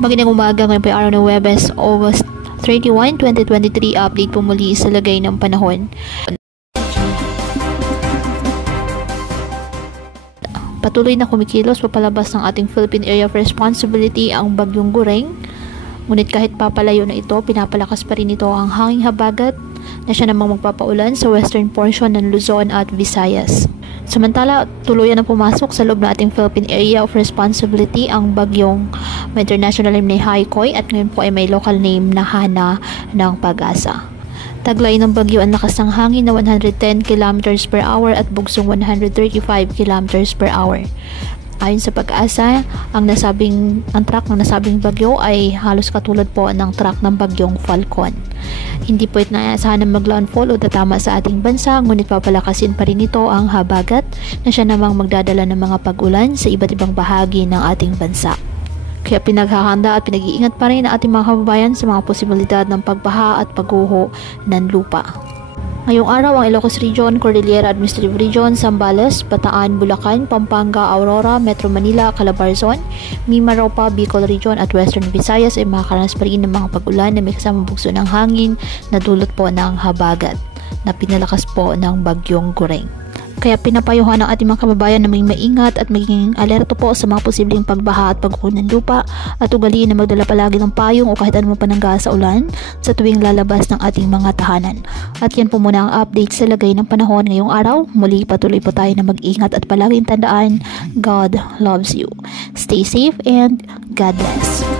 Magandang umaga, ngayon po ay araw ng Huwebes, August 31, 2023. Update po muli sa lagay ng panahon. Patuloy na kumikilos papalabas ng ating Philippine Area of Responsibility ang bagyong Gureng. Ngunit kahit papalayo na ito, pinapalakas pa rin ito ang hanging habagat na siya namang magpapaulan sa western portion ng Luzon at Visayas. Samantala, tuluyan na pumasok sa loob ng ating Philippine Area of Responsibility ang bagyong may international name na Haikoy at ngayon po ay may local name na Hana ng Pag-asa. Taglay ng bagyo ang lakas ng hangin na 110 km per hour at bugsong 135 km per hour. Ayon sa Pag-asa, ang truck ng nasabing bagyo ay halos katulad po ng truck ng bagyong Falcon. Hindi po inaasahan na mag-landfall o tatama sa ating bansa, ngunit papalakasin pa rin ito ang habagat na siya namang magdadala ng mga pag-ulan sa iba't ibang bahagi ng ating bansa. Kaya pinaghahanda at pinag-iingat pa rin ang ating mga kababayan sa mga posibilidad ng pagbaha at pagguho ng lupa. Ngayong araw, ang Ilocos Region, Cordillera Administrative Region, Zambales, Bataan, Bulacan, Pampanga, Aurora, Metro Manila, Calabarzon, Mimaropa, Bicol Region at Western Visayas ay makakaranas pa rin ng mga pag-ulan na may kasamang bugso ng hangin na dulot po ng habagat na pinalakas po ng bagyong Gureng. Kaya pinapayuhan ng ating mga kababayan na maging maingat at maging alerto po sa mga posibleng pagbaha at pagguho ng lupa at ugaliin na magdala palagi ng payong o kahit anumang panangga sa ulan sa tuwing lalabas ng ating mga tahanan. At yan po muna ang update sa lagay ng panahon ngayong araw. Muli patuloy po tayo na mag-ingat at palaging tandaan, God loves you. Stay safe and God bless.